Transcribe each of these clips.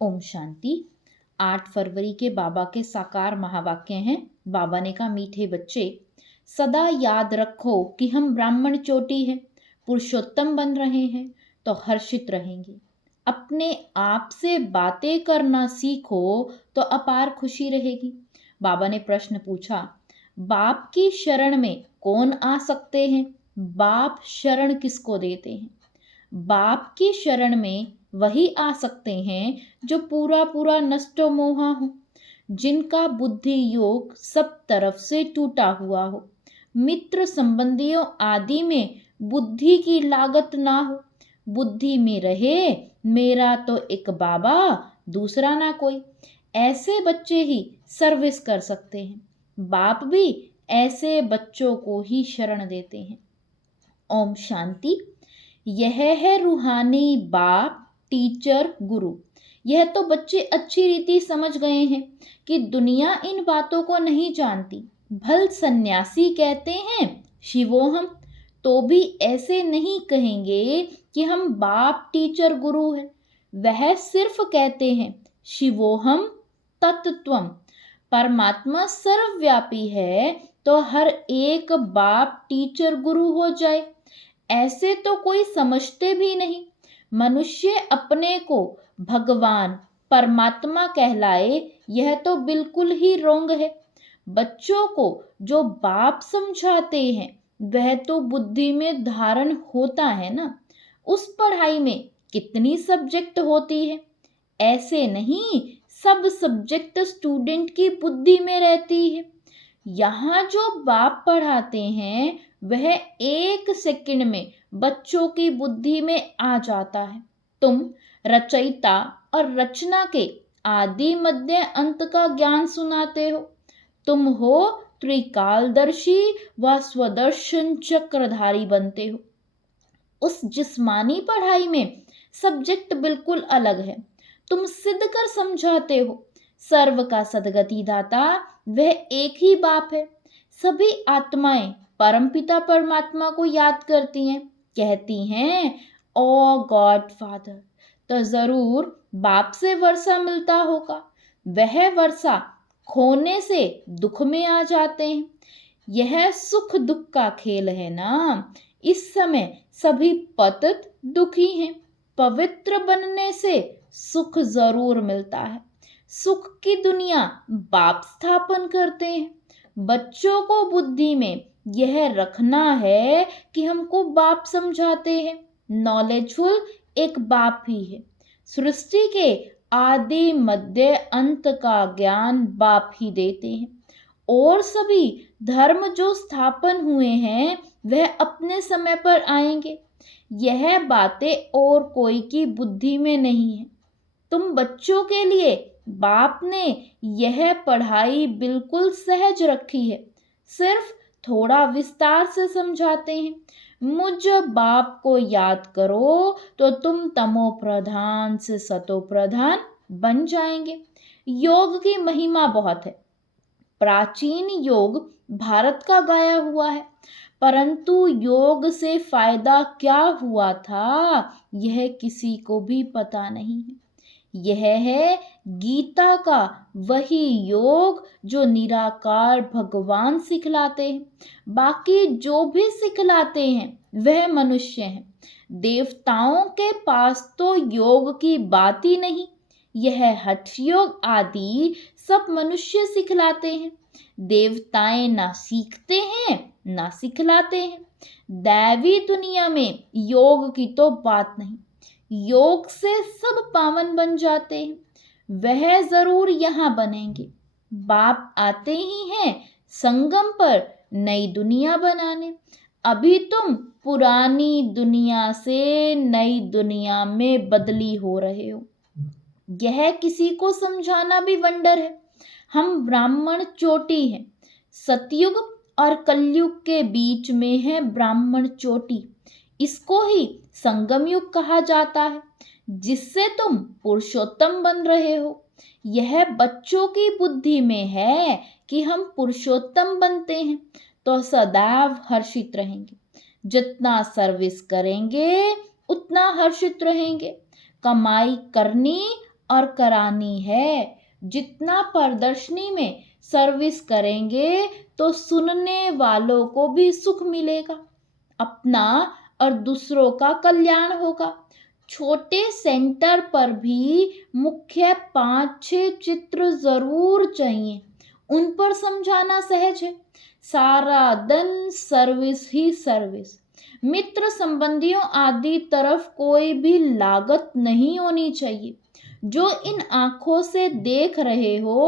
ओम शांति। 8 फरवरी के बाबा के साकार महावाक्य हैं। बाबा ने कहा, मीठे बच्चे, सदा याद रखो कि हम ब्राह्मण चोटी हैं, पुरुषोत्तम बन रहे हैं तो हर्षित रहेंगे। अपने आप से बातें करना सीखो तो अपार खुशी रहेगी। बाबा ने प्रश्न पूछा, बाप की शरण में कौन आ सकते हैं? बाप शरण किसको देते हैं? बाप की शरण में वही आ सकते हैं जो पूरा पूरा नष्ट मोहा हो, जिनका बुद्धि योग सब तरफ से टूटा हुआ हो, मित्र संबंधियों आदि में बुद्धि की लागत ना हो, बुद्धि में रहे मेरा तो एक बाबा, दूसरा ना कोई। ऐसे बच्चे ही सर्विस कर सकते हैं। बाप भी ऐसे बच्चों को ही शरण देते हैं। ओम शांति। यह है रूहानी बाप, टीचर, गुरु। यह तो बच्चे अच्छी रीति समझ गए हैं कि दुनिया इन बातों को नहीं जानती। भल सन्यासी कहते हैं शिवोहम, तो भी ऐसे नहीं कहेंगे कि हम बाप, टीचर, गुरु हैं। वह सिर्फ कहते हैं शिवोहम तत्त्वम। परमात्मा सर्वव्यापी है तो हर एक बाप, टीचर, गुरु हो जाए, ऐसे तो कोई समझते भी नहीं। मनुष्य अपने को भगवान, परमात्मा कहलाए, यह तो बिल्कुल ही रोंग है। बच्चों को जो बाप समझाते हैं वह तो बुद्धि में धारण होता है ना। उस पढ़ाई में कितनी सब्जेक्ट होती है? ऐसे नहीं, सब सब्जेक्ट स्टूडेंट की बुद्धि में रहती है। यहाँ जो बाप पढ़ाते हैं वह 1 सेकंड में बच्चों की बुद्धि में आ जाता है। तुम रचयिता और रचना के आदि मध्य अंत का ज्ञान सुनाते हो। तुम हो त्रिकालदर्शी व स्वदर्शन चक्रधारी बनते हो। उस जिस्मानी पढ़ाई में सब्जेक्ट बिल्कुल अलग है। तुम सिद्ध कर समझाते हो सर्व का सदगति दाता वह एक ही बाप है। सभी आत्माएं परमपिता परमात्मा को याद करती हैं, कहती हैं ओ गॉड फादर, तो जरूर बाप से वर्षा मिलता होगा। वह वर्षा खोने से दुख में आ जाते हैं। यह सुख दुख का खेल है ना। इस समय सभी पतित दुखी हैं। पवित्र बनने से सुख जरूर मिलता है। सुख की दुनिया बाप स्थापन करते हैं। बच्चों को बुद्धि में यह रखना है कि हमको बाप समझाते हैं। नॉलेजफुल एक बाप ही है। सृष्टि के आदि मध्य अंत का ज्ञान बाप ही देते हैं। और सभी धर्म जो स्थापन हुए हैं वह अपने समय पर आएंगे। यह बातें और कोई की बुद्धि में नहीं है। तुम बच्चों के लिए बाप ने यह पढ़ाई बिल्कुल सहज रखी है। सिर्फ थोड़ा विस्तार से समझाते हैं। मुझ बाप को याद करो तो तुम तमो प्रधान से सतो प्रधान बन जाएंगे। योग की महिमा बहुत है। प्राचीन योग भारत का गाया हुआ है, परंतु योग से फायदा क्या हुआ था यह किसी को भी पता नहीं है। यह है गीता का वही योग जो निराकार भगवान सिखलाते हैं। बाकी जो भी सिखलाते हैं वह मनुष्य हैं। देवताओं के पास तो योग की बात ही नहीं। यह हठ योग आदि सब मनुष्य सिखलाते हैं। देवताएं ना सीखते हैं ना सिखलाते हैं। दैवी दुनिया में योग की तो बात नहीं। योग से सब पावन बन जाते हैं। वह जरूर यहाँ बनेंगे। बाप आते ही हैं संगम पर नई दुनिया बनाने। अभी तुम पुरानी दुनिया से नई दुनिया में बदली हो रहे हो। यह किसी को समझाना भी वंडर है। हम ब्राह्मण चोटी हैं। सतयुग और कलयुग के बीच में है ब्राह्मण चोटी। इसको ही संगम युग कहा जाता है, जिससे तुम पुरुषोत्तम बन रहे हो। यह बच्चों की बुद्धि में है कि हम पुरुषोत्तम बनते हैं तो सदैव हर्षित रहेंगे। जितना सर्विस करेंगे उतना हर्षित रहेंगे। कमाई करनी और करानी है। जितना प्रदर्शनी में सर्विस करेंगे तो सुनने वालों को भी सुख मिलेगा, अपना और दूसरों का कल्याण होगा। छोटे सेंटर पर भी मुख्य 5-6 चित्र जरूर चाहिए, उन पर समझाना सहज है। सारा दिन सर्विस ही सर्विस। मित्र संबंधियों आदि तरफ कोई भी लागत नहीं होनी चाहिए। जो इन आंखों से देख रहे हो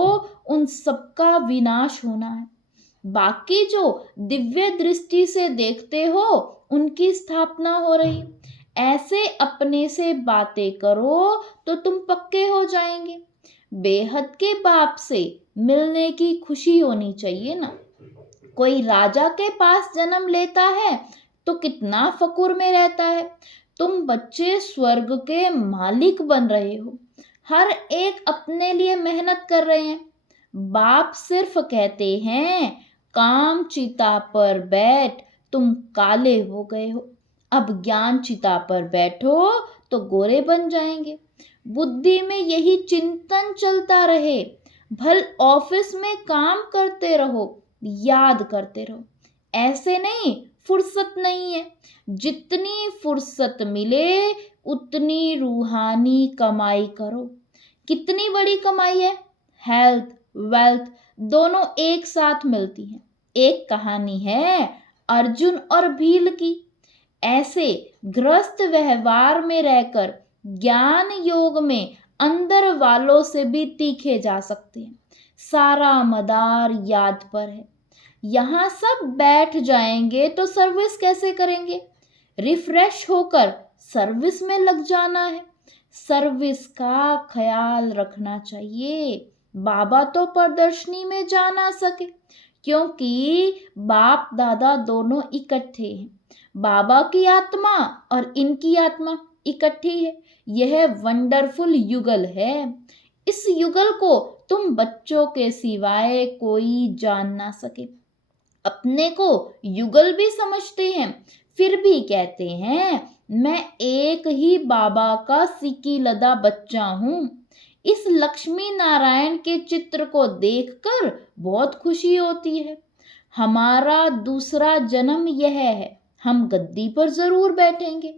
उन सबका विनाश होना है। बाकी जो दिव्य दृष्टि से देखते हो उनकी स्थापना हो रही। ऐसे अपने से बातें करो तो तुम पक्के हो जाएंगे। बेहद के बाप से मिलने की खुशी होनी चाहिए ना। कोई राजा के पास जन्म लेता है तो कितना फकुर में रहता है। तुम बच्चे स्वर्ग के मालिक बन रहे हो। हर एक अपने लिए मेहनत कर रहे हैं। बाप सिर्फ कहते हैं काम चिता पर बैठ, तुम काले हो गए हो। अब ज्ञान चिता पर बैठो तो गोरे बन जाएंगे। बुद्धि में यही चिंतन चलता रहे। भल ऑफिस में काम करते रहो, याद करते रहो। ऐसे नहीं, फुर्सत नहीं है। जितनी फुर्सत मिले उतनी रूहानी कमाई करो। कितनी बड़ी कमाई है? हेल्थ वेल्थ दोनों एक साथ मिलती हैं। एक कहानी है अर्जुन और भील की। ऐसे ग्रस्त व्यवहार में रहकर ज्ञान योग में अंदर वालों से भी तीखे जा सकते हैं। सारा मदार याद पर है। यहाँ सब बैठ जाएंगे तो सर्विस कैसे करेंगे? रिफ्रेश होकर सर्विस में लग जाना है। सर्विस का ख्याल रखना चाहिए। बाबा तो प्रदर्शनी में जा ना सके क्योंकि बाप दादा दोनों इकट्ठे हैं। बाबा की आत्मा और इनकी आत्मा इकट्ठी है। यह वंडरफुल युगल है। इस युगल को तुम बच्चों के सिवाय कोई जान ना सके। अपने को युगल भी समझते हैं, फिर भी कहते हैं मैं एक ही बाबा का सिकीलदा बच्चा हूं। इस लक्ष्मी नारायण के चित्र को देखकर बहुत खुशी होती है। हमारा दूसरा जन्म यह है, हम गद्दी पर जरूर बैठेंगे।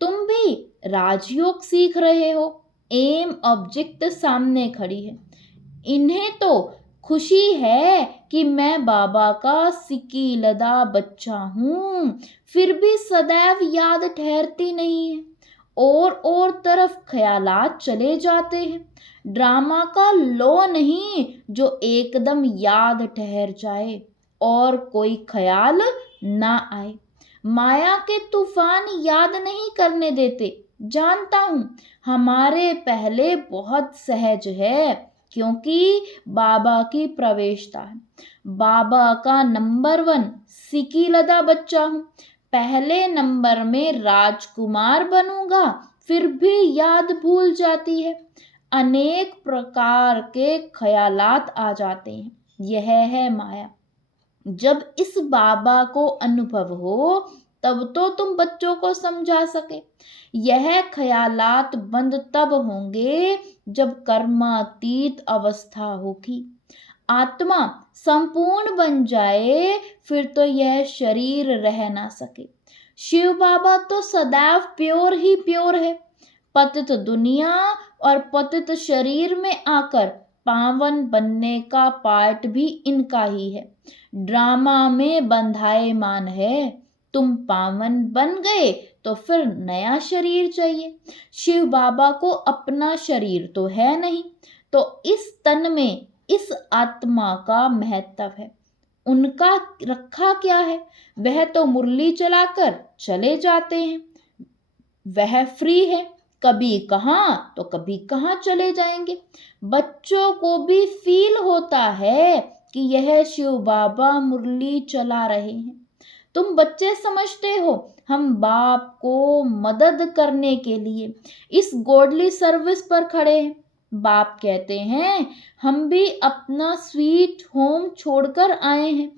तुम भी राजयोग सीख रहे हो। एम ऑब्जेक्ट सामने खड़ी है। इन्हें तो खुशी है कि मैं बाबा का सिकीलदा बच्चा हूं, फिर भी सदैव याद ठहरती नहीं है। और तरफ ख्यालात चले जाते हैं। ड्रामा का लो नहीं जो एकदम याद ठहर जाए और कोई ख्याल ना आए। माया के तूफान याद नहीं करने देते। जानता हूं हमारे पहले बहुत सहज है क्योंकि बाबा की प्रवेशता है। बाबा का नंबर 1 सिकीलदा बच्चा हूं। पहले नंबर में राजकुमार बनूंगा, फिर भी याद भूल जाती है। अनेक प्रकार के ख्यालात आ जाते हैं। यह है माया। जब इस बाबा को अनुभव हो तब तो तुम बच्चों को समझा सके। यह ख्यालात बंद तब होंगे जब कर्मातीत अवस्था होगी। आत्मा संपूर्ण बन जाए फिर तो यह शरीर रह ना सके। शिव बाबा तो सदैव प्योर ही प्योर है। पतित दुनिया और पतित शरीर में आकर पावन बनने का पार्ट भी इनका ही है। ड्रामा में बंधाएमान है। तुम पावन बन गए तो फिर नया शरीर चाहिए। शिव बाबा को अपना शरीर तो है नहीं, तो इस तन में इस आत्मा का महत्व है। उनका रखा क्या है? वह तो मुरली चलाकर चले जाते हैं। वह फ्री है, कभी कहाँ तो कभी कहाँ चले जाएंगे। बच्चों को भी फील होता है कि यह शिव बाबा मुरली चला रहे हैं। तुम बच्चे समझते हो हम बाप को मदद करने के लिए इस गॉडली सर्विस पर खड़े हैं। बाप कहते हैं हम भी अपना स्वीट होम छोड़कर आए हैं।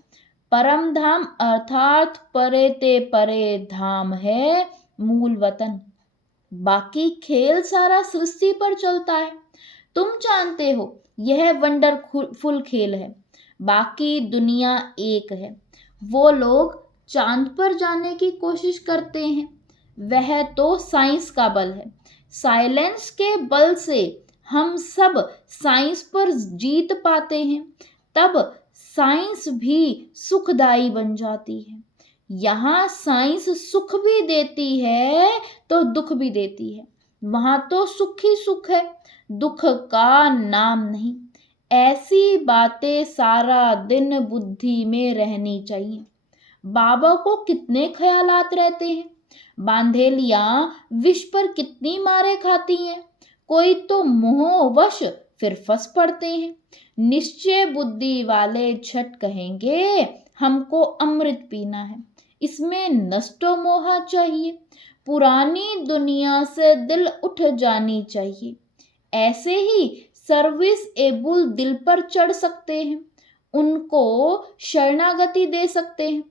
परम धाम अर्थात परे ते परे धाम है मूल वतन। बाकी खेल सारा सृष्टि पर चलता है। तुम जानते हो यह वंडरफुल खेल है, बाकी दुनिया एक है। वो लोग चांद पर जाने की कोशिश करते हैं, वह तो साइंस का बल है। साइलेंस के बल से हम सब साइंस पर जीत पाते हैं, तब साइंस भी सुखदाई बन जाती है। यहाँ साइंस सुख भी देती है तो दुख भी देती है, वहां तो सुख ही सुख है, दुख का नाम नहीं। ऐसी बातें सारा दिन बुद्धि में रहनी चाहिए। बाबा को कितने ख्यालात रहते हैं, बांधेलियां विष पर कितनी मारे खाती हैं, कोई तो मोहवश फिर फंस पड़ते हैं। निश्चय बुद्धि वाले झट कहेंगे हमको अमृत पीना है, इसमें नष्टो मोहा चाहिए, पुरानी दुनिया से दिल उठ जानी चाहिए। ऐसे ही सर्विस एबुल दिल पर चढ़ सकते हैं, उनको शरणागति दे सकते हैं।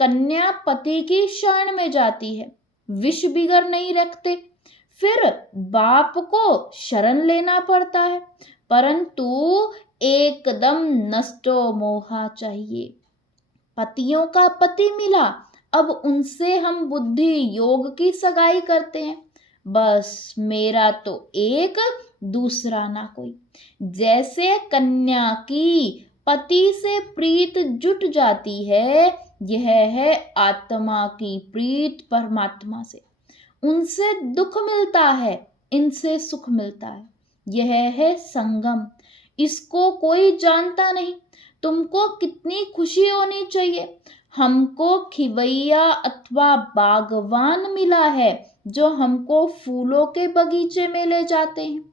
कन्या पति की शरण में जाती है, विष बिगर नहीं रखते, फिर बाप को शरण लेना पड़ता है, परंतु एकदम नष्टो मोहा चाहिए। पतियों का पति मिला, अब उनसे हम बुद्धि योग की सगाई करते हैं, बस मेरा तो एक दूसरा ना कोई। जैसे कन्या की पति से प्रीत जुट जाती है, यह है आत्मा की प्रीत परमात्मा से। उनसे दुख मिलता है, इनसे सुख मिलता है, यह है संगम। इसको कोई जानता नहीं। तुमको कितनी खुशी होनी चाहिए, हमको खिवैया अथवा बागवान मिला है जो हमको फूलों के बगीचे में ले जाते हैं।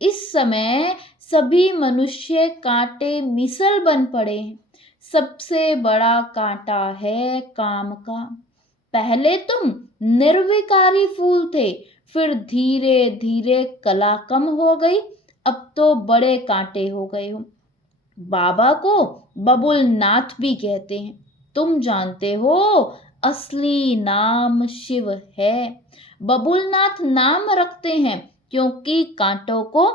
इस समय सभी मनुष्य कांटे मिसल बन पड़े हैं। सबसे बड़ा कांटा है काम का। पहले तुम निर्विकारी फूल थे, फिर धीरे धीरे कला कम हो गई, अब तो बड़े कांटे हो गए हो। बाबा को बबुल नाथ भी कहते हैं, तुम जानते हो असली नाम शिव है। बबुल नाथ नाम रखते हैं क्योंकि कांटों को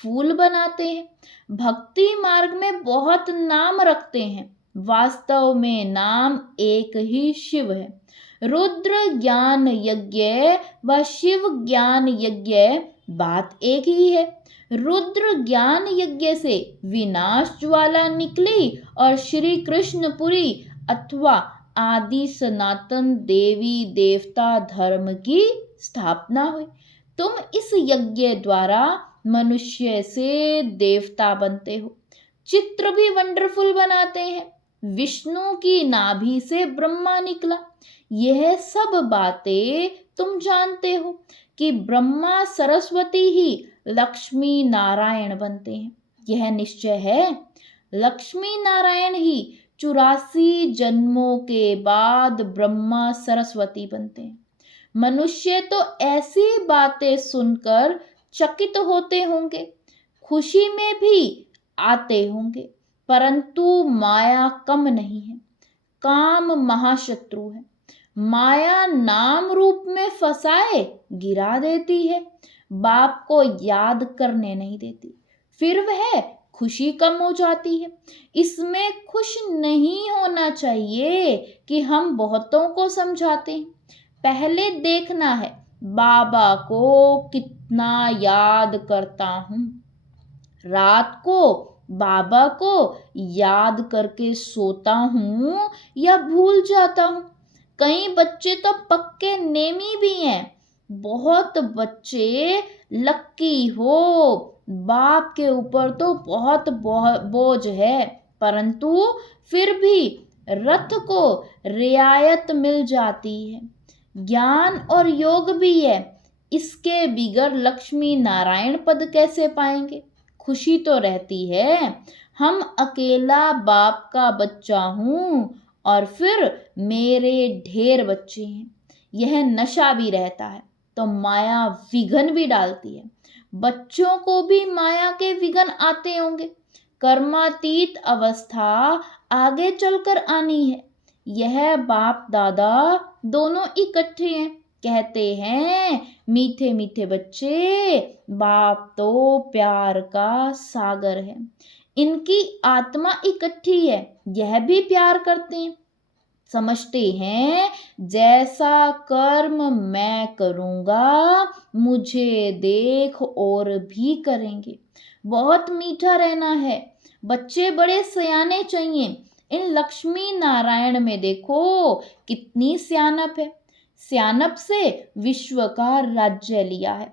फूल बनाते हैं। भक्ति मार्ग में बहुत नाम रखते हैं, वास्तव में नाम एक ही शिव है। रुद्र ज्ञान यज्ञ व शिव ज्ञान यज्ञ बात एक ही है। रुद्र ज्ञान यज्ञ से विनाश ज्वाला निकली और श्री कृष्णपुरी अथवा आदि सनातन देवी देवता धर्म की स्थापना हुई। तुम इस यज्ञ द्वारा मनुष्य से देवता बनते हो। चित्र भी वंडरफुल बनाते हैं, विष्णु की नाभि से ब्रह्मा निकला। यह सब बातें तुम जानते हो कि ब्रह्मा सरस्वती ही लक्ष्मी नारायण बनते हैं, यह निश्चय है। लक्ष्मी नारायण ही 84 जन्मों के बाद ब्रह्मा सरस्वती बनते हैं। मनुष्य तो ऐसी बातें सुनकर चकित होते होंगे, खुशी में भी आते होंगे, परंतु माया कम नहीं है। काम महाशत्रु है, माया नाम रूप में फंसाए गिरा देती है, बाप को याद करने नहीं देती, फिर वह खुशी कम हो जाती है। इसमें खुश नहीं होना चाहिए कि हम बहुतों को समझाते हैं। पहले देखना है बाबा को कितना याद करता हूँ। रात को बाबा को याद करके सोता हूँ या भूल जाता हूँ। कई बच्चे तो पक्के नेमी भी हैं। बहुत बच्चे लक्की हो, बाप के ऊपर तो बहुत बोझ है, परंतु फिर भी रथ को रियायत मिल जाती है। ज्ञान और योग भी है, इसके बिगर लक्ष्मी नारायण पद कैसे पाएंगे। खुशी तो रहती है, हम अकेला बाप का बच्चा हूँ और फिर मेरे ढेर बच्चे हैं। यह नशा भी रहता है तो माया विघन भी डालती है। बच्चों को भी माया के विघन आते होंगे। कर्मातीत अवस्था आगे चलकर आनी है। यह बाप दादा दोनों इकट्ठे हैं, कहते हैं मीठे मीठे बच्चे, बाप तो प्यार का सागर है। इनकी आत्मा इकट्ठी है, यह भी प्यार करते हैं, समझते हैं जैसा कर्म मैं करूंगा मुझे देख और भी करेंगे। बहुत मीठा रहना है, बच्चे बड़े सयाने चाहिए। इन लक्ष्मी नारायण में देखो कितनी सियानप है। सियानप से विश्व का राज्य लिया है।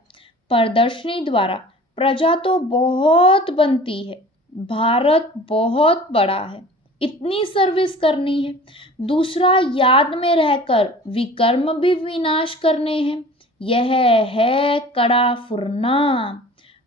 प्रदर्शनी द्वारा प्रजा तो बहुत बनती है, भारत बहुत बड़ा है, इतनी सर्विस करनी है। दूसरा याद में रहकर विकर्म भी विनाश करने हैं। यह है कड़ा फुरना।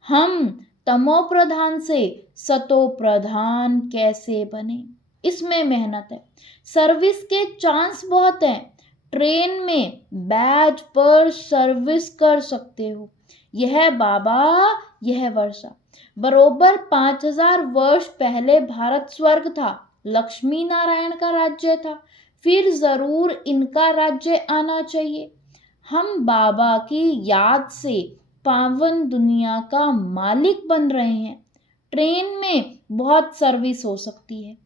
हम तमो प्रधान से सतो प्रधान कैसे बने, इसमें मेहनत है। सर्विस के चांस बहुत हैं। ट्रेन में बैज पर सर्विस कर सकते हो। यह बाबा, यह वर्षा। बरोबर 5000 वर्ष पहले भारत स्वर्ग था, लक्ष्मी नारायण का राज्य था, फिर जरूर इनका राज्य आना चाहिए। हम बाबा की याद से पावन दुनिया का मालिक बन रहे हैं। ट्रेन में बहुत सर्विस हो सकती है,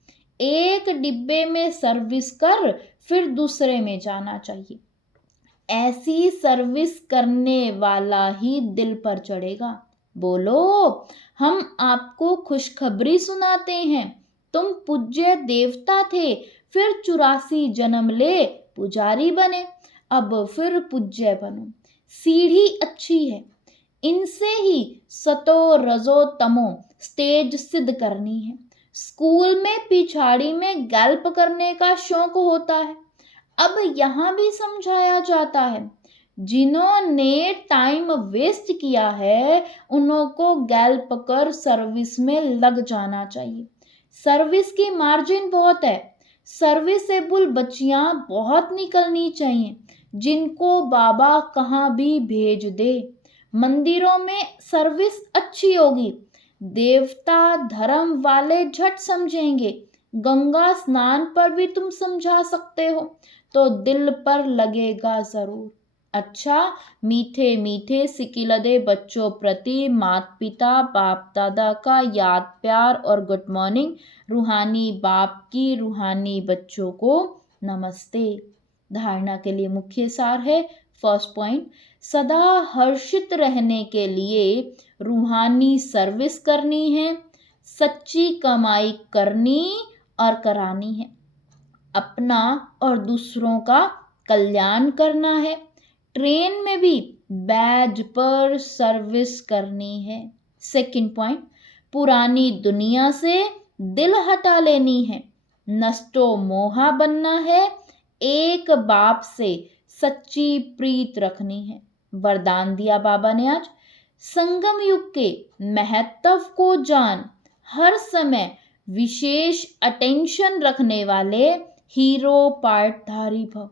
एक डिब्बे में सर्विस कर फिर दूसरे में जाना चाहिए। ऐसी सर्विस करने वाला ही दिल पर चढ़ेगा। बोलो, हम आपको खुशखबरी सुनाते हैं। तुम पूज्य देवता थे, फिर 84 जन्म ले पुजारी बने, अब फिर पूज्य बनो। सीढ़ी अच्छी है, इनसे ही सतो रजो तमो स्टेज सिद्ध करनी है। स्कूल में पिछाड़ी में गैल्प करने का शौक होता है, अब यहां भी समझाया जाता है। जिन्होंने टाइम वेस्ट किया है उनको गैल्प कर सर्विस में लग जाना चाहिए। सर्विस की मार्जिन बहुत है, सर्विसेबल बच्चियां बहुत निकलनी चाहिए, जिनको बाबा कहाँ भी भेज दे। मंदिरों में सर्विस अच्छी होगी, देवता धर्म वाले झट समझेंगे। गंगा स्नान पर भी तुम समझा सकते हो तो दिल पर लगेगा जरूर। अच्छा, मीठे मीठे सिकिलदे बच्चों प्रति माता पिता बाप दादा का याद प्यार और गुड मॉर्निंग। रूहानी बाप की रूहानी बच्चों को नमस्ते। धारणा के लिए मुख्य सार है, फर्स्ट पॉइंट, सदा हर्षित रहने के लिए रूहानी सर्विस करनी है, सच्ची कमाई करनी और करानी है, अपना और दूसरों का कल्याण करना है, ट्रेन में भी बैज पर सर्विस करनी है। सेकंड पॉइंट, पुरानी दुनिया से दिल हटा लेनी है, नष्टो मोहा बनना है, एक बाप से सच्ची प्रीत रखनी है। वरदान दिया बाबा ने आज, संगम युग के महत्व को जान, हर समय विशेष अटेंशन रखने वाले हीरो पार्टधारी भव।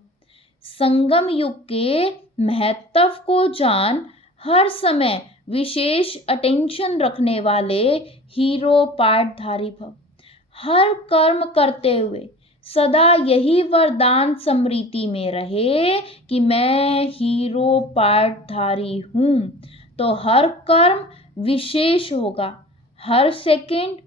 संगम युग के महत्व को जान, हर समय विशेष अटेंशन रखने वाले हीरो पार्टधारी भव। हर कर्म करते हुए सदा यही वरदान स्मृति में रहे कि मैं हीरो पार्टधारी हूं, तो हर कर्म विशेष होगा, हर सेकंड,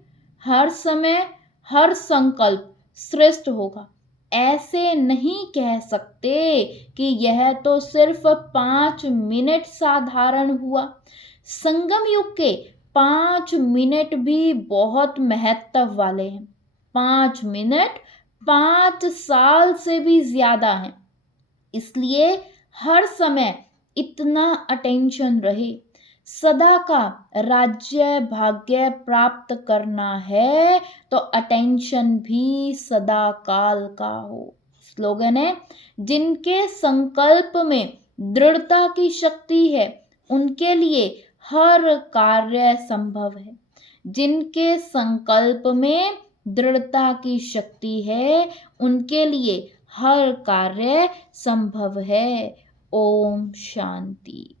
हर समय, हर संकल्प श्रेष्ठ होगा। ऐसे नहीं कह सकते कि यह तो सिर्फ 5 मिनट साधारण हुआ। संगम युग के 5 मिनट भी बहुत महत्व वाले हैं। 5 मिनट 5 साल से भी ज्यादा हैं। इसलिए हर समय इतना अटेंशन रहे। सदा का राज्य भाग्य प्राप्त करना है तो अटेंशन भी सदा काल का हो। स्लोगन है, जिनके संकल्प में दृढ़ता की शक्ति है उनके लिए हर कार्य संभव है। जिनके संकल्प में दृढ़ता की शक्ति है उनके लिए हर कार्य संभव है। ओम शांति।